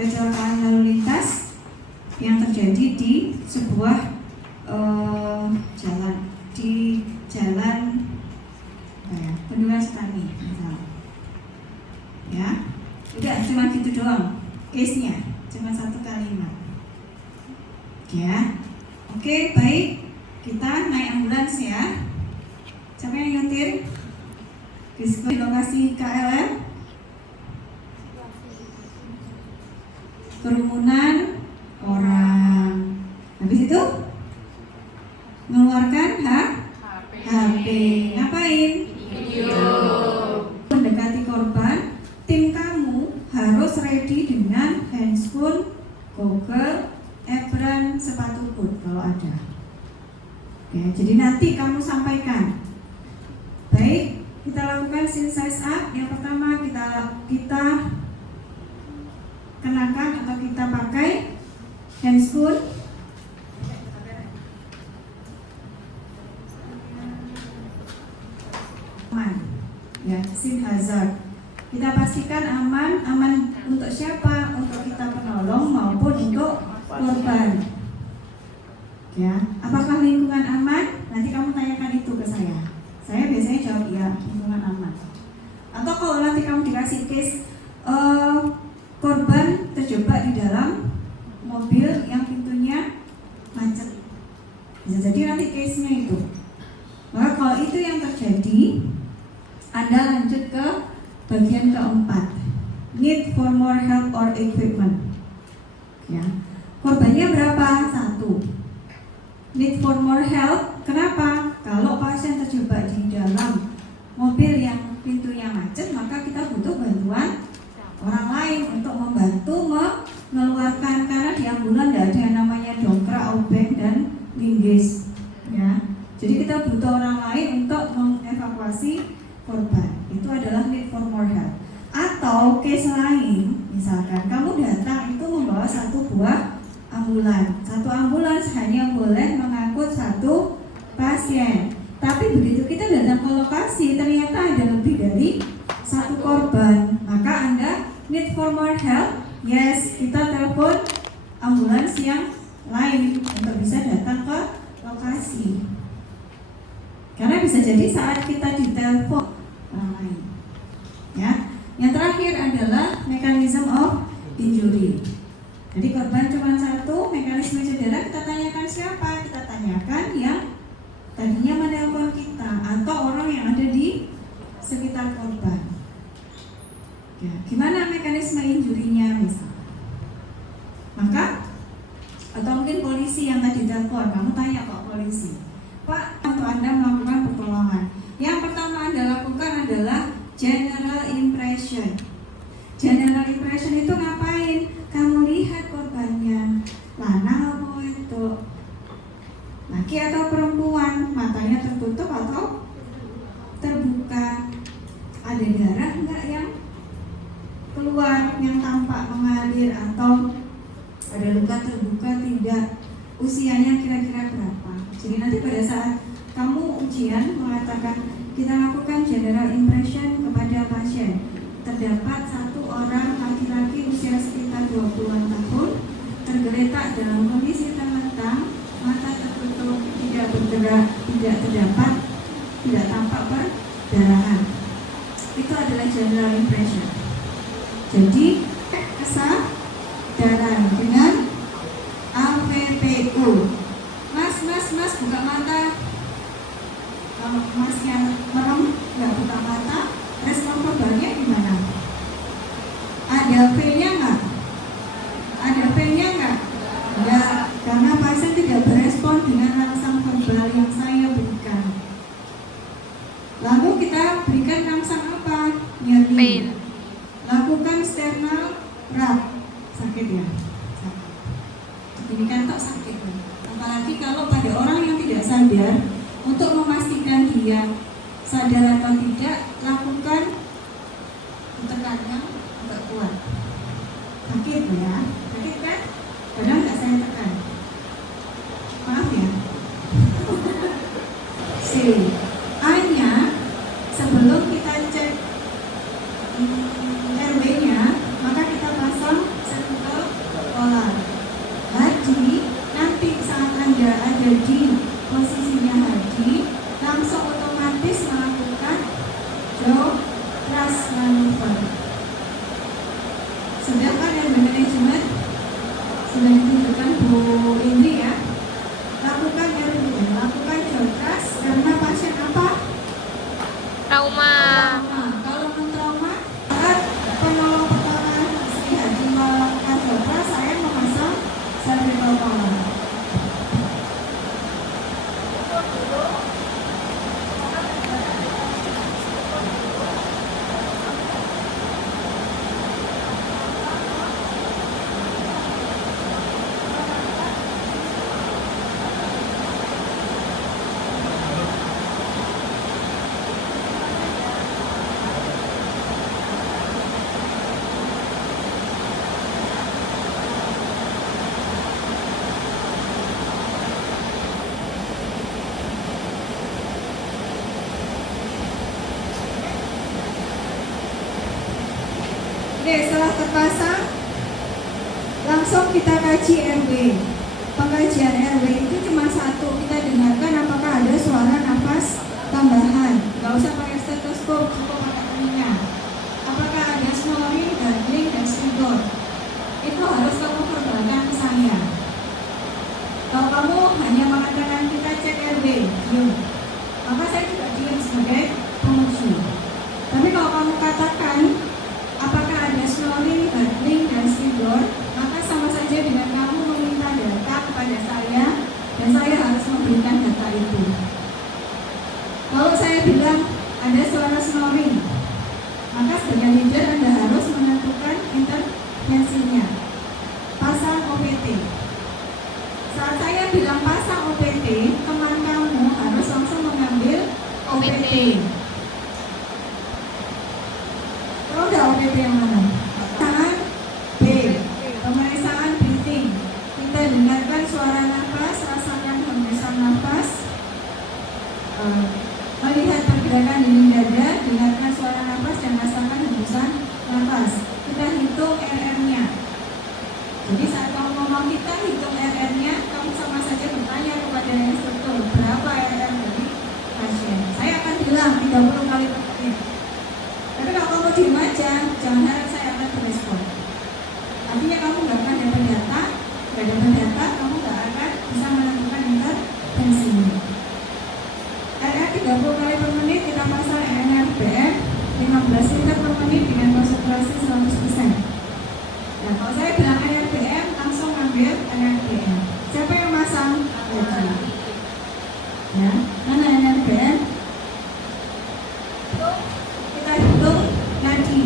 kecelakaan lalu lintas yang terjadi di sebuah jalan Bendungan Sentani misalnya. Ya, udah cuma gitu doang case-nya, cuma satu kalimat. Ya, oke, baik, kita naik ambulans ya. Siapa yang nyetir? Di lokasi KLM, kerumunan orang. Habis itu mengeluarkan HP. Ngapain? Video. Mendekati korban, tim kamu harus ready dengan handphone, goggle, apron, sepatu boot kalau ada. Ya, jadi nanti kamu sampaikan. Baik, kita lakukan synthesize up. Yang pertama kita kenakan atau kita pakai handphone. Aman, ya, SIM hazard. Kita pastikan aman untuk siapa? Untuk kita penolong maupun untuk korban. Ya, apakah lingkungan aman? Nanti kamu tanyakan itu ke saya. Saya biasanya jawab iya, lingkungan aman. Atau kalau nanti kamu dikasih case korban terjebak di dalam mobil yang pintunya macet, bisa jadi nanti case-nya itu. Maka kalau itu yang terjadi, Anda lanjut ke bagian keempat, need for more help or equipment. Ya, korbannya berapa? 1. Need for more help. Kenapa? Kalau pasien terjebak di dalam mobil yang pintunya macet, maka kita butuh bantuan orang lain untuk membantu mengeluarkan, karena di ambulan tidak ada yang namanya dongkrak, obeng, dan linggis. Ya, jadi kita butuh orang lain untuk mengevakuasi korban. Itu adalah need for more help. Atau case lain, misalkan kamu datang itu membawa satu buah ambulans. Satu ambulans hanya boleh mengangkut satu pasien. Tapi begitu kita datang ke lokasi, ternyata ada lebih dari satu korban. Maka Anda need for more help. Yes, kita telepon ambulans yang lain untuk bisa datang ke lokasi. Karena bisa jadi saat kita ditelepon orang lain. Ya, yang terakhir adalah mechanism of injury. Jadi korban cuma satu, mekanisme cedera kita tanyakan siapa? Kita tanyakan yang tadinya menelpon kita atau orang yang ada di sekitar korban. Ya, gimana mekanisme injurinya misalnya? Maka atau mungkin polisi yang tadi telepon, kamu tanya kok polisi, Pak, untuk Anda melakukan pertolongan, yang pertama Anda lakukan adalah general impression. General impression itu ngapain? Kamu lihat korbannya, lanang atau itu, laki atau perempuan, matanya tertutup atau terbuka, ada darah enggak yang keluar, yang tampak mengalir, atau ada luka terbuka tidak, usianya kira-kira berapa. Jadi nanti pada saat kamu ujian mengatakan kita lakukan general impression kepada pasien, terdapat satu orang laki-laki usia sekitar 20-an tahun, tergeletak dalam kondisi terlentang, mata tertutup, tidak bergerak, tidak tampak perdarahan. Itu adalah general impression. Jadi kesadaran dengan APPU. Mas buka mata. Kalau masnya merem nggak buka mata, respon korbannya gimana? Ada P-nya nggak? Ada P-nya nggak? Ya, karena pasien tidak berespon dengan rangsang verbal yang saya berikan. Lalu kita berikan rangsang apa? Nyeri. Lakukan sternal rub. Sakit ya? Sakit. Ini kan tak sakit. Apalagi kalau pada orang yang tidak sadar, untuk memastikan dia sadar atau tidak, lakukan tekan yang agak kuat. Sakit ya? Sakit kan? Padahal nggak saya tekan. Maaf ya. C. A-nya sebelum kita cek RW-nya, maka kita pasang sensor airway management sudah ditunjukkan Bu Indri ya. Lakukan RWM, lakukan joltras karena pasien apa? Trauma. Kalau trauma, saat penolong pertama Sri Hadi melakukan joltras, saya memasang cerebral palm. Oke, setelah terpasang, langsung kita kaji RW. Pengkajian RW itu cuma satu, kita dengarkan apakah ada suara nafas tambahan. Gak usah pakai stetoskop, cukup pakai telinga. Apakah ada snoring, gargling, dan snigger. Itu harus kamu perdengarkan ke saya. Kalau kamu hanya mengatakan kita cek RW, diam, maka saya juga diam sebagai penguji. Tapi kalau kamu katakan apakah ada snoring, gargling, dan snigger, maka sama saja dengan kamu meminta data kepada saya dan saya harus memberikan data itu. Kalau saya bilang ada suara snoring, maka sebagai leader Anda harus menentukan intervensinya. Pasang OPT. Saat saya bilang pasang OPT, teman kamu harus langsung mengambil OPT. Tahu nggak OPT yang mana? Tangan B, pemeriksaan breathing. Kita dengarkan suara nafas, rasakan hembusan nafas, melihat pergerakan dinding dada, dengarkan suara nafas dan rasakan hembusan nafas. Kita hitung RR-nya. Jadi saat kamu ngomong kita hitung RR-nya, kamu sama saja bertanya kepada instruktur berapa RR dari pasien. Saya akan bilang 30 kali per menit. Tapi kalau kamu diem aja, jangan harap saya akan berespon. Artinya kamu nggak akan dapat data, kamu nggak akan bisa menentukan intervensinya. RR 30 kali per menit kita pasang NRBM 15 liter per menit dengan konsentrasi 100%. Nah, kalau saya bilang NRBM, langsung ambil NRBM. Siapa yang masang? Ya, mana NRBM? Kita hitung nadi.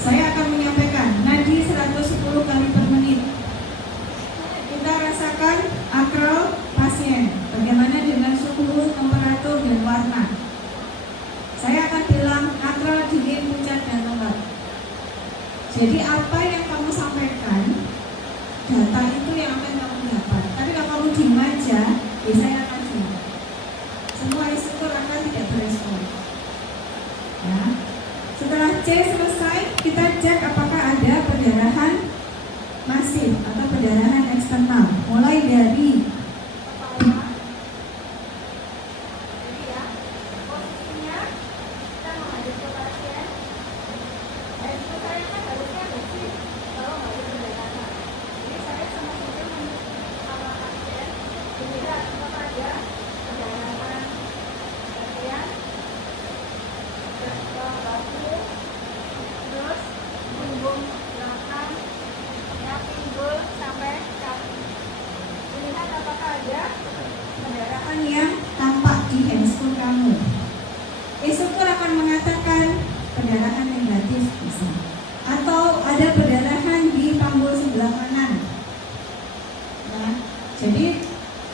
Saya akan menyampaikan nadi 110 kali per menit. Kita rasakan akral pasien. Bagaimana dengan suhu, temperatur, dan warna. Saya akan bilang akral, dingin, pucat, dan lembab. Jadi apa yang kamu sampaikan, data itu yang akan kamu dapat. Tapi kalau kamu diem aja, ya saya akan diem. Semua instruktur akan tidak berespon. Ya. Setelah C selesai, kita cek apakah ada perdarahan masif atau perdarahan eksternal. Mulai dari kepala. Jadi ya, posisinya kita menghadap ke pasien. Dan itu saya kan harusnya bersih kalau nggak ada perdarahan. Jadi saya sama saja sama pasien. Tidak kepada perdarahan bagian bahu, terus punggung belakang, ya pinggul sampai kaki. Lihat apakah ada pendarahan yang tampak di handscope kamu. Instruktur akan mengatakan pendarahan negatif bisa, atau ada pendarahan di panggul sebelah kanan. Nah, jadi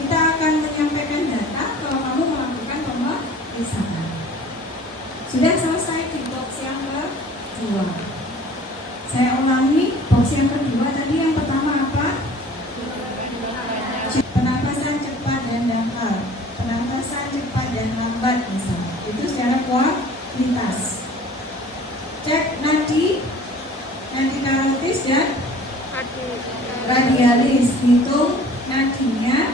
kita akan menyampaikan data kalau kamu melakukan pemeriksaan. Sudah selesai di box yang kedua. Saya ulangi, box yang kedua tadi yang pertama apa? Pernapasan cepat dan dangkal, pernapasan cepat dan lambat misalnya. Itu secara kualitas. Cek nadi karotis dan radialis. Hitung nadinya